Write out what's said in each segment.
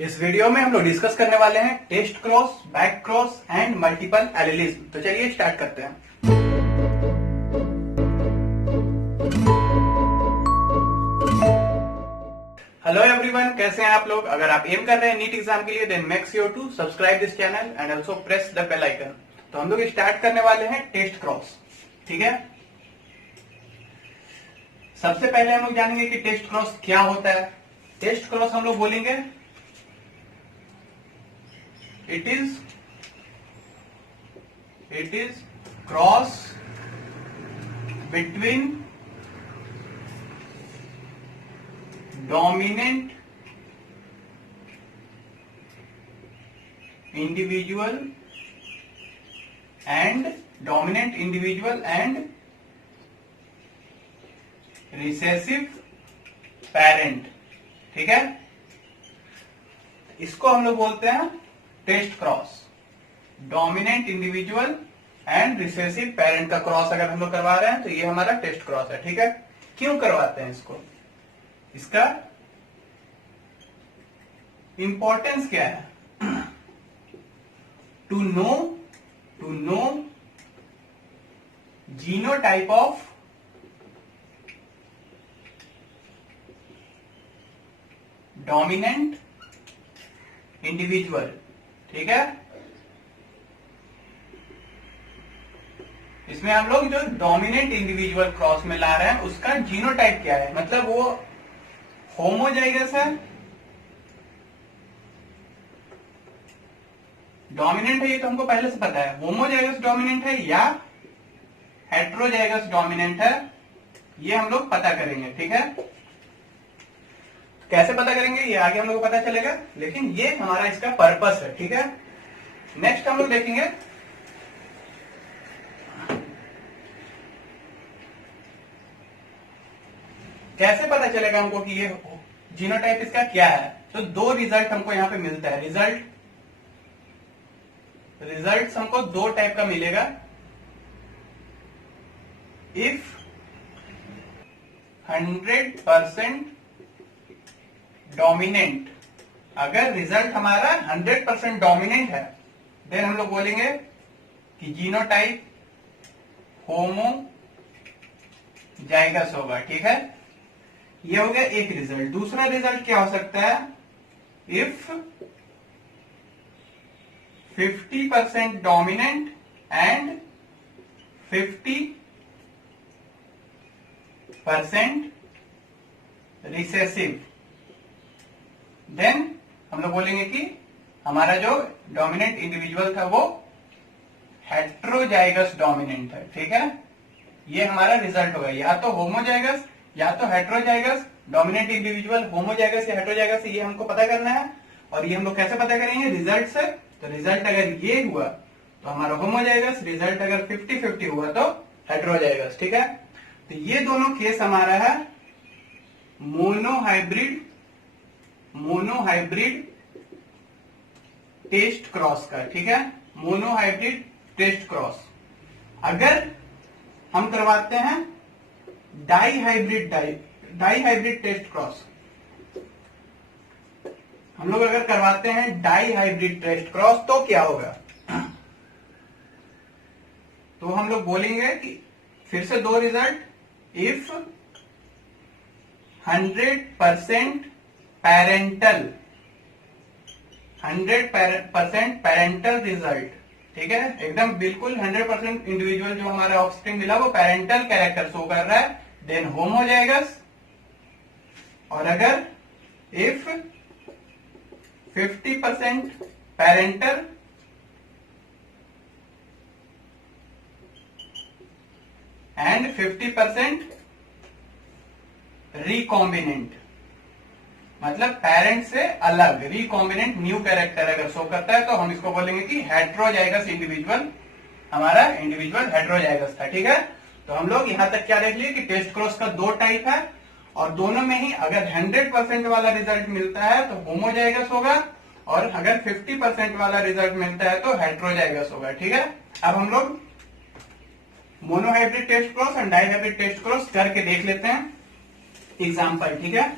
इस वीडियो में हम लोग डिस्कस करने वाले हैं test cross, back cross and multiple allelism. तो चलिए स्टार्ट करते हैं। हेलो एवरीवन, कैसे हैं आप लोग? अगर आप एम कर रहे हैं नीट एग्जाम के लिए then make sure to subscribe this channel and also press the bell icon. तो हम लोग स्टार्ट करने वाले हैं टेस्ट क्रॉस। ठीक है, सबसे पहले हम लोग जानेंगे कि टेस्ट क्रॉस क्या होता है। टेस्ट क्रॉस हम लोग बोलेंगे it is cross between dominant individual and recessive parent। ठीक है, इसको हम लोग बोलते हैं test cross. Dominant individual and recessive parent का क्रॉस अगर हम लोग करवा रहे हैं तो ये हमारा टेस्ट क्रॉस है। ठीक है, क्यों करवाते हैं इसको, इसका इंपॉर्टेंस क्या है? To know genotype of dominant individual. ठीक है, इसमें हम लोग जो डोमिनेंट इंडिविजुअल क्रॉस में ला रहे हैं उसका जीनोटाइप क्या है, मतलब वो होमोजाइगस है, डोमिनेंट है, ये तो हमको पहले से पता है। होमोजाइगस डोमिनेंट है या हेट्रोजाइगस डोमिनेंट है, ये हम लोग पता करेंगे। ठीक है, कैसे पता करेंगे ये आगे हम लोग को पता चलेगा, लेकिन ये हमारा इसका पर्पस है। ठीक है, नेक्स्ट हम लोग देखेंगे कैसे पता चलेगा हमको कि ये जीनोटाइप इसका क्या है। तो दो रिजल्ट हमको यहां पे मिलता है। रिजल्ट हमको दो टाइप का मिलेगा। इफ 100% डोमिनेंट, अगर रिजल्ट हमारा 100% डोमिनेंट है देन हम लोग बोलेंगे कि जीनोटाइप होमोजाइगस होगा। ठीक है, ये हो गया एक रिजल्ट। दूसरा रिजल्ट क्या हो सकता है? If 50% dominant and 50% recessive, then हम लोग बोलेंगे कि हमारा जो डोमिनेंट इंडिविजुअल था वो हेट्रोजाइगस डोमिनेंट है। ठीक है, ये हमारा रिजल्ट होगा, या तो होमोजाइगस या तो हेट्रोजाइगस। डोमिनेंट इंडिविजुअल होमोजाइगस या हेट्रोजाइगस, ये हमको पता करना है। और ये हम लोग कैसे पता करेंगे? रिजल्ट से। तो रिजल्ट अगर ये हुआ तो हमारा होमोजाइगस, रिजल्ट अगर 50-50 हुआ तो हेट्रोजाइगस। ठीक है, तो ये दोनों केस हमारा है मोनोहाइब्रिड टेस्ट क्रॉस का। ठीक है, मोनोहाइब्रिड टेस्ट क्रॉस। अगर हम करवाते हैं डाईहाइब्रिड टेस्ट क्रॉस, हम लोग अगर करवाते हैं डाईहाइब्रिड टेस्ट क्रॉस तो क्या होगा? तो हम लोग बोलेंगे कि फिर से दो रिजल्ट। इफ 100% पैरेंटल रिजल्ट, ठीक है, एकदम बिल्कुल 100% इंडिविजुअल जो हमारा ऑफस्प्रिंग मिला वो पैरेंटल कैरेक्टर शो कर रहा है, देन होमोजाइगस। और अगर इफ 50% पैरेंटल एंड 50% रिकॉम्बिनेंट, मतलब पेरेंट से अलग रिकॉम्बिनेंट न्यू कैरेक्टर अगर शो करता है तो हम इसको बोलेंगे कि हेट्रोजाइगस इंडिविजुअल, हमारा इंडिविजुअल हेट्रोजाइगस था। ठीक है, तो हम लोग यहां तक क्या देख लिए कि टेस्ट क्रॉस का दो टाइप है और दोनों में ही अगर 100% वाला रिजल्ट मिलता है तो होमोजाइगस होगा, और अगर 50% वाला रिजल्ट मिलता है तो हेट्रोजाइगस होगा। ठीक है, अब हम लोग monohybrid test cross and dihybrid test cross करके देख लेते हैं एग्जाम्पल। ठीक है,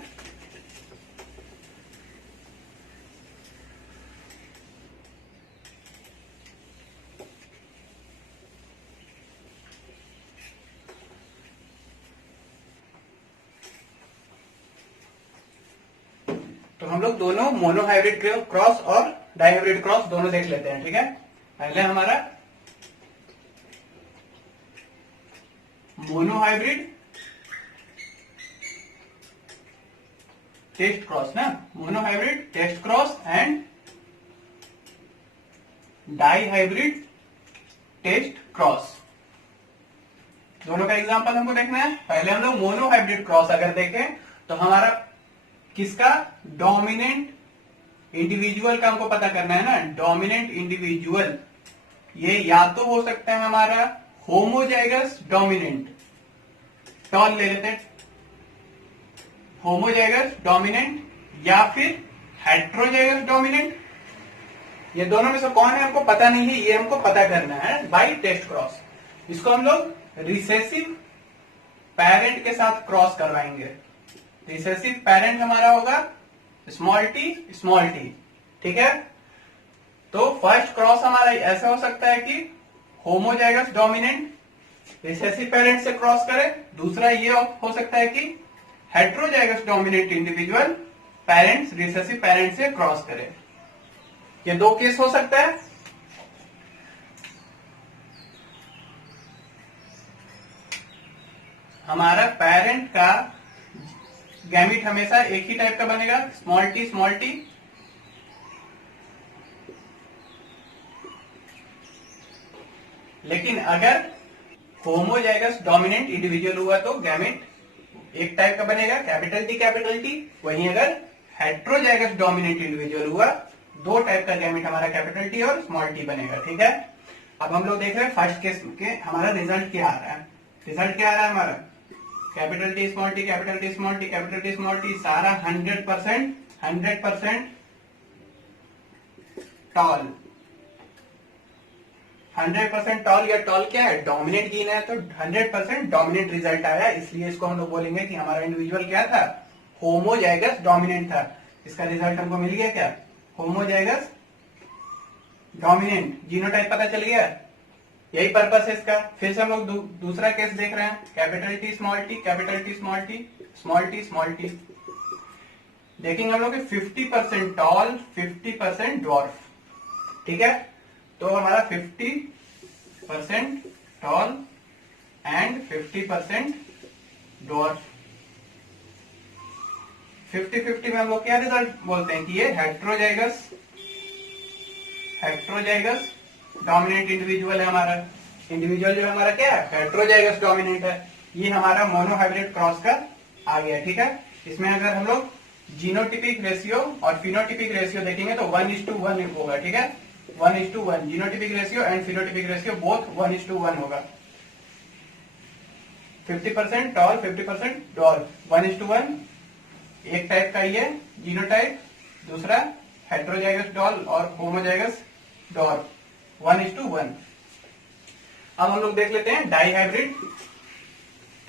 तो हम लोग दोनों मोनोहाइब्रिड क्रॉस और डाइहाइब्रिड क्रॉस दोनों देख लेते हैं, ठीक है। पहले हमारा मोनोहाइब्रिड टेस्ट क्रॉस ना, monohybrid test cross and dihybrid test cross, दोनों का एग्जांपल हमको देखना है। पहले हम लोग मोनोहाइब्रिड क्रॉस अगर देखें तो हमारा किसका, डोमिनेंट इंडिविजुअल का हमको पता करना है ना। डोमिनेंट इंडिविजुअल ये या तो हो सकता है हमारा होमोजाइगस डोमिनेंट, टॉल ले लेते हैं, होमोजाइगस डोमिनेंट या फिर हेट्रोजाइगस डोमिनेंट। ये दोनों में से कौन है हमको पता नहीं है, ये हमको पता करना है बाय टेस्ट क्रॉस। इसको हम लोग रिसेसिव पेरेंट के साथ क्रॉस करवाएंगे। रिसेसिव पेरेंट हमारा होगा स्मॉल टी, ठीक है। तो फर्स्ट क्रॉस हमारा ऐसा हो सकता है कि होमोजाइगस डोमिनेंट रिसेसिव पेरेंट से क्रॉस करे, दूसरा ये हो सकता है कि heterozygous dominant individual parents recessive parent से क्रॉस करे। ये दो केस हो सकता है। हमारा पेरेंट का गैमिट हमेशा एक ही टाइप का बनेगा, स्मॉल टी। लेकिन अगर होमोजाइगस डोमिनेंट इंडिविजुअल हुआ तो गैमिट एक टाइप का बनेगा, कैपिटल टी। वहीं अगर हेट्रोजाइगस डोमिनेंट इंडिविजुअल हुआ, दो टाइप का गैमिट हमारा कैपिटल टी और स्मॉल टी बनेगा, ठीक है। अब हम लोग देख रहे हैं फर्स्ट केस के हमारा रिजल्ट क्या आ रहा है। रिजल्ट क्या आ रहा है हमारा, capital T small T, capital T small T, capital T small T, सारा 100% टॉल। 100% टॉल, या टॉल क्या है, डोमिनेंट जीन है, तो 100% डोमिनेंट रिजल्ट आया। इसलिए इसको हम लोग बोलेंगे कि हमारा इंडिविजुअल क्या था, होमोजाइगस डोमिनेंट था। इसका रिजल्ट हमको मिल गया क्या, होमोजाइगस डोमिनेंट। जीनोटाइप पता चल गया, यही पर्पस है इसका। फिर से हम लोग दूसरा केस देख रहे हैं, capital T small T, capital T small T, small T small T. देखेंगे हम लोग 50% टॉल, 50% ड्वार्फ, ठीक है। तो हमारा 50% टॉल एंड 50% ड्वार्फ। 50-50 में हम लोग क्या रिजल्ट बोलते हैं कि ये हेट्रोजाइगस डोमिनेंट इंडिविजुअल है। हमारा इंडिविजुअल जो हमारा क्या है, हेट्रोजाइगस डोमिनेंट है। ये हमारा मोनोहाइब्रिड क्रॉस का आ गया, ठीक है। इसमें अगर हम लोग जीनोटिपिक रेशियो और फिनोटिपिक रेशियो देखेंगे तो 1:1 होगा, ठीक है। 1:1 genotypic ratio and phenotypic ratio both 1:1 होगा। 50% टॉल, 50% डॉल, 1:1। एक टाइप का ये जीनोटाइप, दूसरा हेट्रोजाइगस डॉल और होमोजाइगस डॉल, 1:1। अब हम लोग देख लेते हैं dihybrid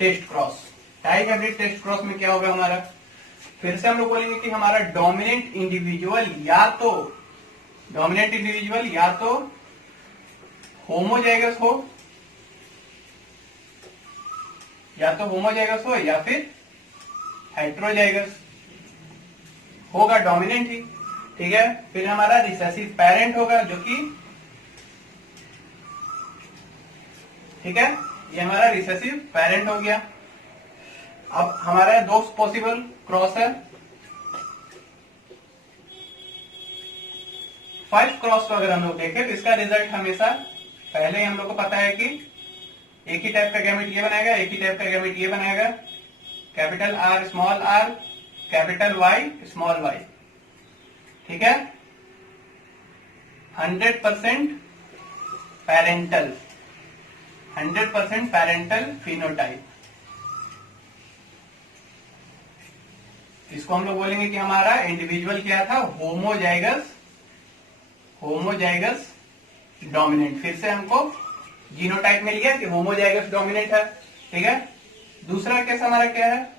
test cross. Dihybrid test cross में क्या होगा हमारा, फिर से हम लोग बोलेंगे कि हमारा डोमिनेंट इंडिविजुअल या तो होमोजाइगस हो, या फिर हेट्रोजाइगस होगा, डोमिनेंट ही, ठीक है। फिर हमारा रिसेसिव पेरेंट होगा जो कि, ठीक है, ये हमारा रिसेसिव पेरेंट हो गया। अब हमारा दो पॉसिबल क्रॉस है। फर्स्ट क्रॉस को अगर हम लोग देखें तो इसका रिजल्ट हमेशा पहले ही हम लोग को पता है कि एक ही टाइप का गैमेट ये बनाएगा, एक ही टाइप का गैमेट ये बनाएगा, capital R small R, capital Y small Y, ठीक है। 100% पैरेंटल, 100% पैरेंटल फिनोटाइप। इसको हम लोग बोलेंगे कि हमारा इंडिविजुअल क्या था, होमोजाइगस डोमिनेंट। फिर से हमको जीनोटाइप मिल गया कि होमोजाइगस डोमिनेंट है, ठीक है। दूसरा केस हमारा क्या है,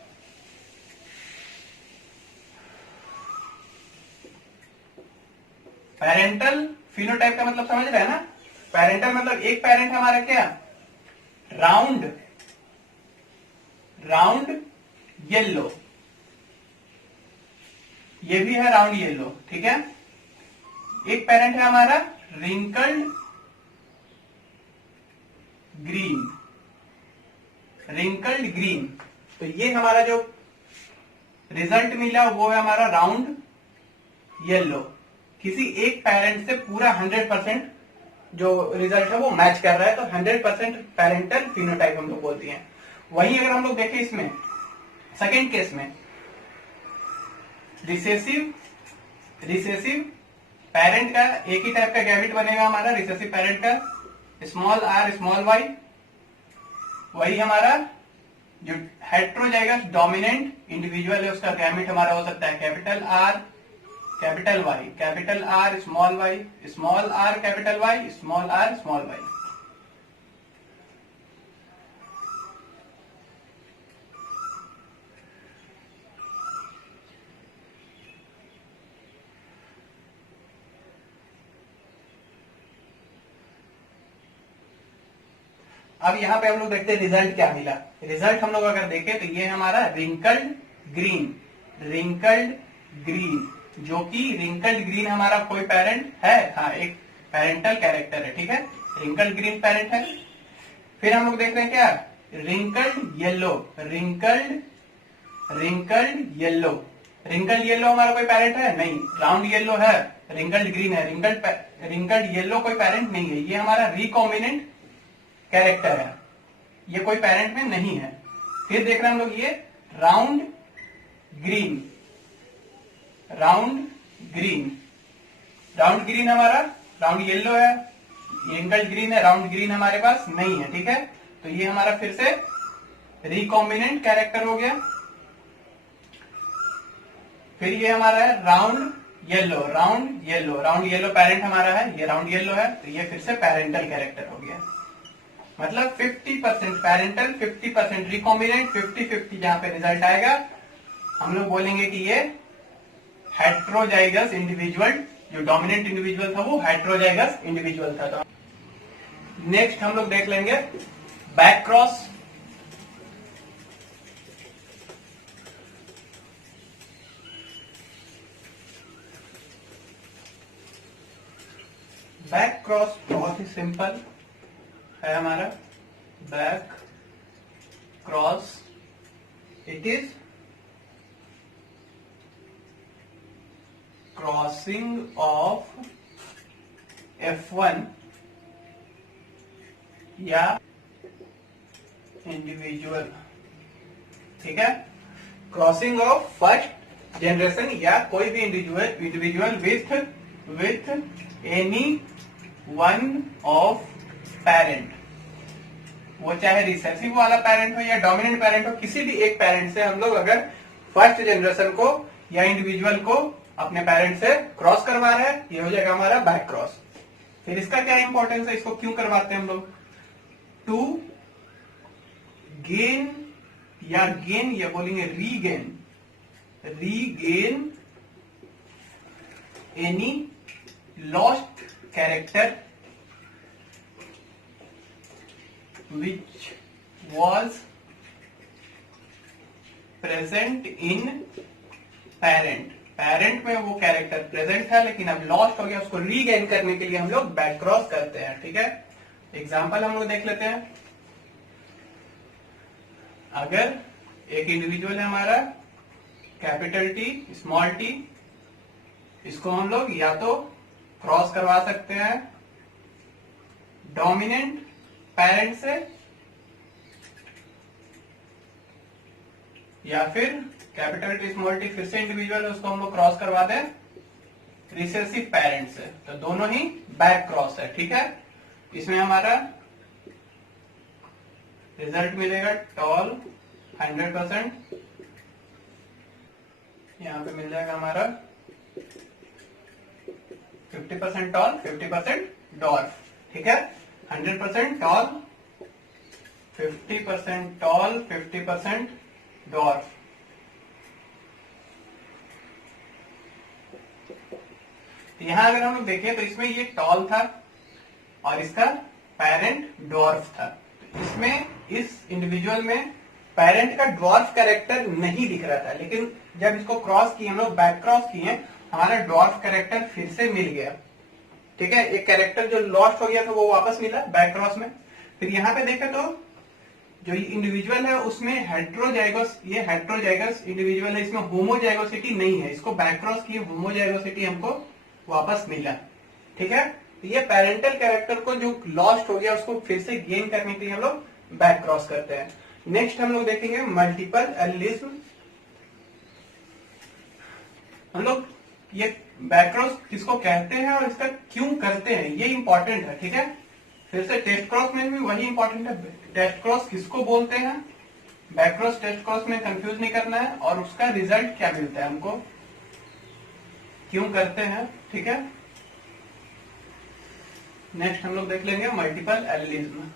पेरेंटल फिनोटाइप का मतलब समझ रहे हैं ना। पेरेंटल मतलब एक पेरेंट हमारा क्या, राउंड येलो, ये भी है राउंड येलो, ठीक है। एक पेरेंट है हमारा रिंकल्ड ग्रीन, रिंकल्ड ग्रीन। तो ये हमारा जो रिजल्ट मिला वो है हमारा राउंड येलो। किसी एक पेरेंट से पूरा 100% जो रिजल्ट है वो मैच कर रहा है, तो 100% पेरेंटल फिनोटाइप हम लोग बोलते हैं। वहीं अगर हम लोग देखें इसमें सेकेंड केस में रिसेसिव पेरेंट का एक ही टाइप का गैमेट बनेगा हमारा रिसेसिव पेरेंट का, स्मॉल आर स्मॉल वाई। वही हमारा जो हेट्रोजाइगस डोमिनेंट इंडिविजुअल है उसका गैमेट हमारा हो सकता है capital R capital Y, capital R small Y, small R capital Y, small R small Y. अब यहां पे हम लोग देखते हैं रिजल्ट क्या मिला। रिजल्ट हम लोग अगर देखें तो ये हमारा रिंकल्ड ग्रीन, रिंकल्ड ग्रीन, जो कि रिंकल्ड ग्रीन हमारा कोई पेरेंट है, हाँ एक पेरेंटल कैरेक्टर है, ठीक है, रिंकल्ड ग्रीन पेरेंट है। फिर हम लोग देख रहे हैं क्या wrinkled yellow, wrinkled yellow, wrinkled yellow हमारा कोई पेरेंट है नहीं, राउंड येलो है, रिंकल्ड ग्रीन है, रिंकल्ड येलो कोई पेरेंट नहीं है, ये हमारा रिकॉम्बिनेंट कैरेक्टर है, ये कोई पेरेंट में नहीं है। फिर देख रहे हैं हम लोग ये राउंड ग्रीन, राउंड ग्रीन हमारा राउंड येलो है, रिंकल्ड ग्रीन है, राउंड ग्रीन हमारे पास नहीं है, ठीक है। तो ये हमारा फिर से रिकॉम्बिनेंट कैरेक्टर हो गया। फिर ये हमारा है round yellow, round yellow parent हमारा है, ये राउंड येलो है, तो ये फिर से पेरेंटल कैरेक्टर हो गया। मतलब 50% पेरेंटल, 50% रिकॉम्बिनेंट, 50-50 जहां पे रिजल्ट आएगा हम लोग बोलेंगे कि ये हेट्रोजाइगस इंडिविजुअल, जो डोमिनेंट इंडिविजुअल था वो हेट्रोजाइगस इंडिविजुअल था। तो नेक्स्ट हम लोग देख लेंगे बैक क्रॉस। बैक क्रॉस बहुत ही सिंपल है हमारा। Back cross it is crossing of F1 या इंडिविजुअल, ठीक है, क्रॉसिंग ऑफ फर्स्ट जनरेशन या कोई भी individual with any one of parent, वो चाहे रिसेसिव वाला पेरेंट हो या डोमिनेंट पेरेंट हो, किसी भी एक पेरेंट से हम लोग अगर फर्स्ट जनरेशन को या इंडिविजुअल को अपने पेरेंट से क्रॉस करवा रहे हैं, ये हो जाएगा हमारा बैक क्रॉस। फिर इसका क्या इंपॉर्टेंस है, इसको क्यों करवाते हैं हम लोग, टू गेन या गेन या बोलेंगे regain any lost character which was present in parent में वो कैरेक्टर प्रेजेंट है लेकिन अब लॉस्ट हो गया, उसको रीगेन करने के लिए हम लोग बैक क्रॉस करते हैं, ठीक है। एग्जांपल हम लोग देख लेते हैं। अगर एक इंडिविजुअल है हमारा कैपिटल टी स्मॉल टी, इसको हम लोग या तो क्रॉस करवा सकते हैं डोमिनेंट पेरेंट से या फिर कैपिटल टी स्मॉल टी फिर से इंडिविजुअल है, उसको हम लोग क्रॉस करवा दें रिसेसिव पेरेंट से, तो दोनों ही बैक क्रॉस है, ठीक है। इसमें हमारा रिजल्ट मिलेगा टॉल 100%, यहां पे मिल जाएगा हमारा 50% टॉल 50% डॉर्फ, ठीक है। 100% टॉल 50% टॉल 50% डॉर्फ। यहां अगर हम लोग देखें तो इसमें ये टॉल था और इसका पेरेंट डॉर्फ था। इसमें इस इंडिविजुअल में पेरेंट का ड्वार्फ कैरेक्टर नहीं दिख रहा था, लेकिन जब इसको क्रॉस किए हम लोग, बैक क्रॉस किए, हमारा ड्वार्फ कैरेक्टर फिर से मिल गया। ठीक है, एक कैरेक्टर जो लॉस्ट हो गया था वो वापस मिला बैक क्रॉस में। फिर यहाँ पे देखें तो जो ये इंडिविजुअल है उसमें हेट्रोजाइगस, ये हेट्रोजाइगस इंडिविजुअल है, इसमें होमोजाइगोसिटी नहीं है, इसको बैक क्रॉस किए होमोजाइगोसिटी हमको वापस मिला। ठीक है, तो ये पेरेंटल कैरेक्टर को जो लॉस्ट हो गया उसको फिर से गेन करने के लिए हम लोग बैक क्रॉस करते हैं। नेक्स्ट हम लोग देखेंगे मल्टीपल एलिलिज्म। हम लोग ये बैक क्रॉस किसको कहते हैं और इसका क्यों करते हैं ये इंपॉर्टेंट है। ठीक है, फिर से टेस्ट क्रॉस में भी वही इंपॉर्टेंट है, टेस्ट क्रॉस किसको बोलते हैं, बैक क्रॉस टेस्ट क्रॉस में कंफ्यूज नहीं करना है, और उसका रिजल्ट क्या मिलता है हमको, क्यों करते हैं। ठीक है, नेक्स्ट हम लोग देख लेंगे मल्टीपल एलिलिज्म।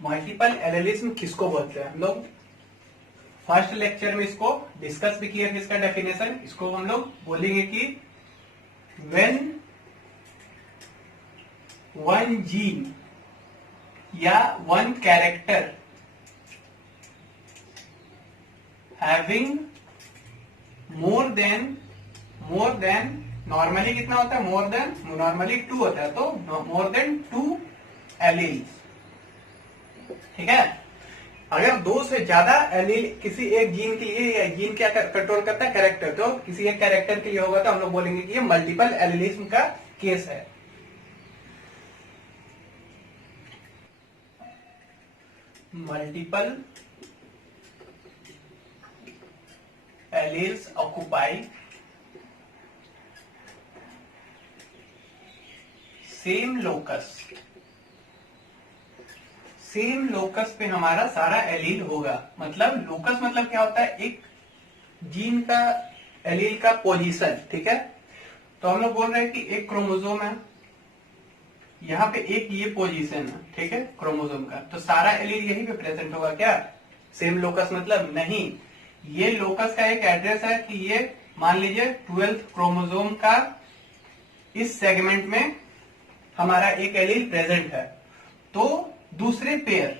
मल्टीपल एलिलिज्म किसको बोलते हैं, हम लोग फर्स्ट लेक्चर में इसको डिस्कस भी किया था, इसका डेफिनेशन। इसको हम लोग बोलेंगे कि व्हेन वन जीन या one character having more than normally कितना होता है, मोर देन, नॉर्मली 2 होता है, तो मोर देन 2 एलील्स। ठीक है, अगर 2 से ज्यादा एलील किसी एक जीन के लिए, या जीन क्या कंट्रोल करता है, कैरेक्टर, तो किसी एक कैरेक्टर के लिए होगा तो हम लोग बोलेंगे कि ये मल्टीपल एलिलिज्म का केस है। Multiple alleles occupy same locus, same locus पे हमारा सारा एलील होगा। मतलब लोकस मतलब क्या होता है, एक जीन का एलील का पोजीशन। ठीक है, तो हम लोग बोल रहे हैं कि एक क्रोमोसोम है, यहाँ पे एक ये पोजीशन है, ठीक है, क्रोमोसोम का, तो सारा एलील यहीं पे प्रेजेंट होगा क्या, सेम लोकस मतलब नहीं। ये लोकस का एक एड्रेस है कि ये मान लीजिए 12th क्रोमोसोम का इस सेगमेंट में हमारा एक एलील प्रेजेंट है, तो दूसरे पेयर,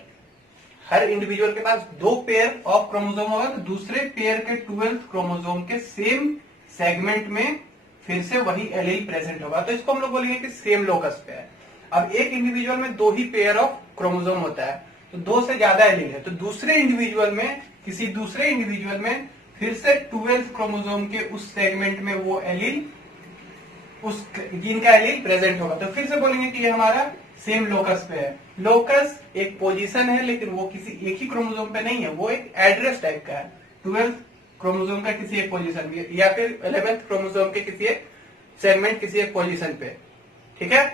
हर इंडिविजुअल के पास 2 पेयर ऑफ क्रोमोसोम होगा, तो दूसरे पेयर के 12th क्रोमोसोम के सेम सेगमेंट में फिर से वही एलील प्रेजेंट होगा, तो इसको हम लोग बोलेंगे कि सेम लोकस पे है। अब एक इंडिविजुअल में 2 ही पेयर ऑफ क्रोमोसोम होता है, तो 2 से ज्यादा एलील है, तो दूसरे इंडिविजुअल में, किसी दूसरे इंडिविजुअल में फिर से 12th क्रोमोसोम के उस सेगमेंट में वो एलील, उस जीन का एलील प्रेजेंट होगा, तो फिर से बोलेंगे कि ये हमारा सेम लोकस पे है। लोकस एक पोजीशन है, लेकिन वो किसी एक ही क्रोमोसोम पे नहीं है, वो एक एड्रेस टाइप का है, 12th क्रोमोसोम का किसी एक पोजीशन पे, या फिर 11th क्रोमोसोम के किसी एक सेगमेंट किसी एक पोजीशन पे। ठीक है,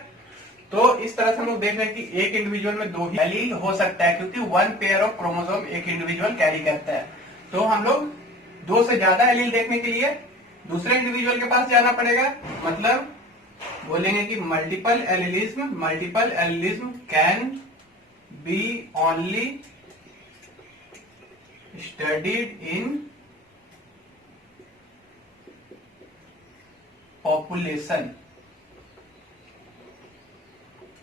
तो इस तरह से हम लोग देख रहे हैं कि एक इंडिविजुअल में 2 ही एलील हो सकता है, क्योंकि 1 पेयर ऑफ क्रोमोसोम एक इंडिविजुअल कैरी करता है। तो हम लोग 2 से ज्यादा एलील देखने के लिए दूसरे इंडिविजुअल के पास जाना पड़ेगा, मतलब बोलेंगे कि multiple allelism can be only studied in population.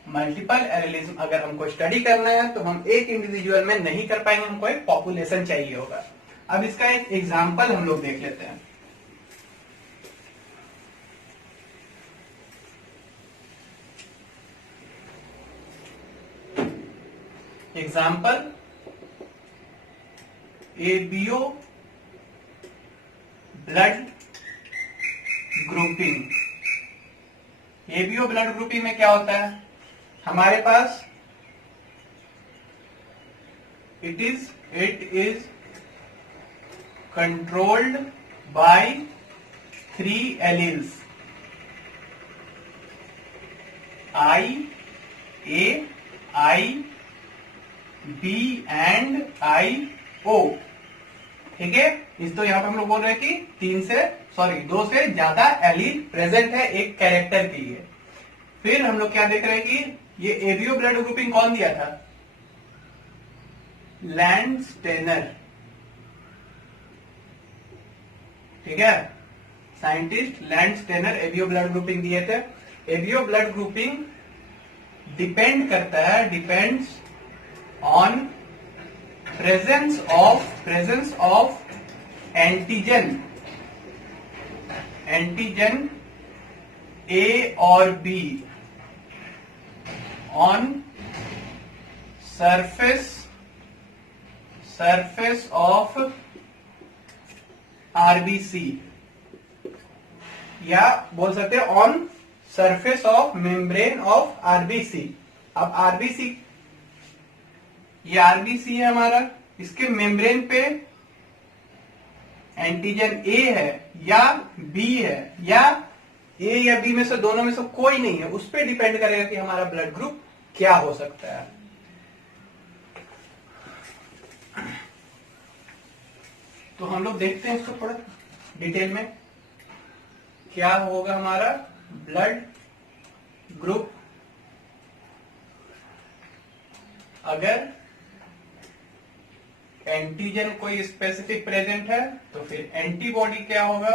Multiple allelism अगर हमको स्टडी करना है तो हम एक इंडिविजुअल में नहीं कर पाएंगे, हमको एक पॉपुलेशन चाहिए होगा। अब इसका एक एग्जाम्पल हम लोग देख लेते हैं। Example, ABO blood grouping. ABO blood grouping में क्या होता है, हमारे पास it is controlled by 3 alleles, I, A, I, B and I, O. ठीक है, इस तो यहां पे हम लोग बोल रहे हैं कि 2 से ज्यादा एलील प्रेजेंट है एक कैरेक्टर के लिए। फिर हम लोग क्या देख रहे हैं कि ये एबीओ ब्लड ग्रुपिंग कौन दिया था, लैंडस्टेनर। ठीक है, scientist Landsteiner ABO blood grouping दिए थे। एबीओ ब्लड ग्रुपिंग डिपेंड करता है, depends on presence of antigen A और B on surface of RBC, या बोल सकते हैं on surface of membrane of RBC. अब आरबीसी, ये आरबीसी है हमारा, इसके मेम्ब्रेन पे एंटीजन ए है या बी है, या ए या बी में से दोनों में से कोई नहीं है, उस पर डिपेंड करेगा कि हमारा ब्लड ग्रुप क्या हो सकता है। तो हम लोग देखते हैं इसको थोड़ा डिटेल में, क्या होगा हमारा ब्लड ग्रुप अगर एंटीजन कोई स्पेसिफिक प्रेजेंट है, तो फिर एंटीबॉडी क्या होगा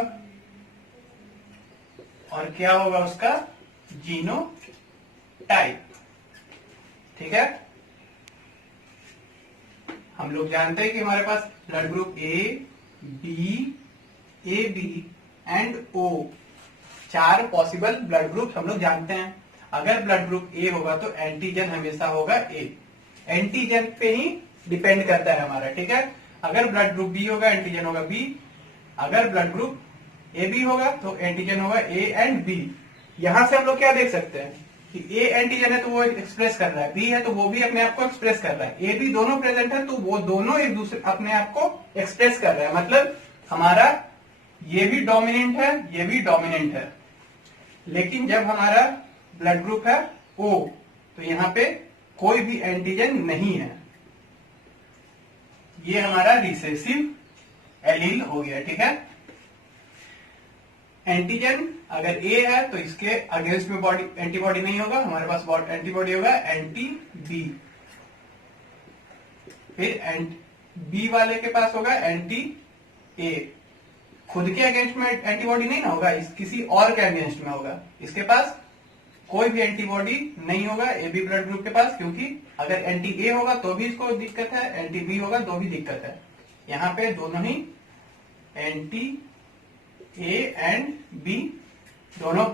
और क्या होगा उसका जीनोटाइप। ठीक है, हम लोग जानते हैं कि हमारे पास blood group A B and O, 4 possible blood group हम लोग जानते हैं। अगर ब्लड ग्रुप ए होगा तो एंटीजन हमेशा होगा ए, एंटीजन पे ही डिपेंड करता है हमारा। ठीक है, अगर ब्लड ग्रुप बी होगा एंटीजन होगा बी, अगर ब्लड ग्रुप ए बी होगा तो एंटीजन होगा ए एंड बी। यहां से हम लोग क्या देख सकते हैं कि ए एंटीजन है तो वो एक्सप्रेस कर रहा है, बी है तो वो भी अपने आप को एक्सप्रेस कर रहा है, ए बी दोनों प्रेजेंट है तो वो दोनों एक दूसरे अपने आप को एक्सप्रेस कर रहा है। मतलब हमारा ये भी डोमिनेंट है, ये भी डोमिनेंट है। लेकिन जब हमारा ब्लड ग्रुप है ओ, तो यहाँ पे कोई भी एंटीजन नहीं है, ये हमारा रिसेसिव एलील हो गया। ठीक है, एंटीजन अगर ए है तो इसके अगेंस्ट में बॉडी एंटीबॉडी नहीं होगा, हमारे पास एंटीबॉडी होगा एंटी बी। फिर बी वाले के पास होगा एंटी ए, खुद के अगेंस्ट में एंटीबॉडी नहीं ना होगा, किसी और के अगेंस्ट में होगा। इसके पास कोई भी एंटीबॉडी नहीं होगा ए बी ब्लड ग्रुप के पास, क्योंकि अगर एंटी ए होगा तो भी इसको दिक्कत है, एंटी बी होगा तो भी दिक्कत है। यहाँ पे दोनों ही एंटी ए एंड बी दोनों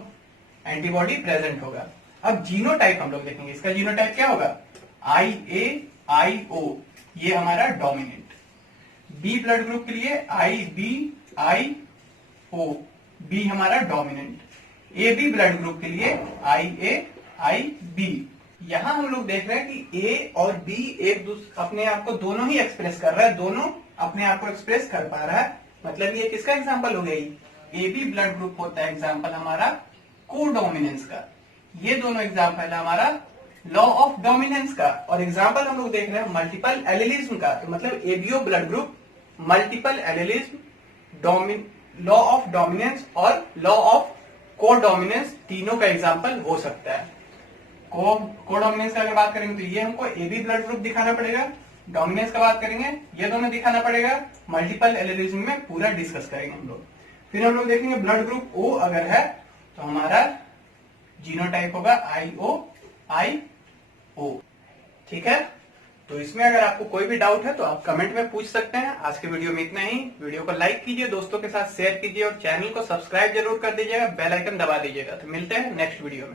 एंटीबॉडी प्रेजेंट होगा। अब जीनोटाइप हम लोग देखेंगे, इसका जीनोटाइप क्या होगा आई ए आई ओ, ये हमारा डोमिनेंट। बी ब्लड ग्रुप के लिए I B I O, B हमारा dominant. A B blood group के लिए आई ए आई बी। यहां हम लोग देख रहे हैं कि ए और बी एक दूसरे अपने आप को दोनों ही एक्सप्रेस कर रहा है, दोनों अपने आप को एक्सप्रेस कर पा रहा है। मतलब ये किसका एग्जांपल हो गई, ए बी ब्लड ग्रुप होता है एग्जांपल हमारा कोडोमिनेंस का। ये दोनों एग्जांपल है हमारा लॉ ऑफ डोमिनेंस का, और एग्जांपल हम लोग देख रहे हैं मल्टीपल एलिलिज्म का। तो मतलब ABO blood group multiple allelism, law of dominance और लॉ ऑफ कोडोमिनेंस, तीनों का एग्जांपल हो सकता है। कोडोमिनेंस का अगर बात करेंगे तो ये हमको एबी ब्लड ग्रुप दिखाना पड़ेगा, डोमिनेंस का बात करेंगे ये दोनों दिखाना पड़ेगा, मल्टीपल एलिलिज्म में पूरा डिस्कस करेंगे हम लोग। फिर हम लोग देखेंगे ब्लड ग्रुप ओ अगर है तो हमारा जीनोटाइप होगा आई ओ। ठीक है, तो इसमें अगर आपको कोई भी डाउट है तो आप कमेंट में पूछ सकते हैं। आज के वीडियो में इतना ही। वीडियो को लाइक कीजिए, दोस्तों के साथ शेयर कीजिए और चैनल को सब्सक्राइब जरूर कर दीजिएगा, बेल आइकन दबा दीजिएगा। तो मिलते हैं नेक्स्ट वीडियो में।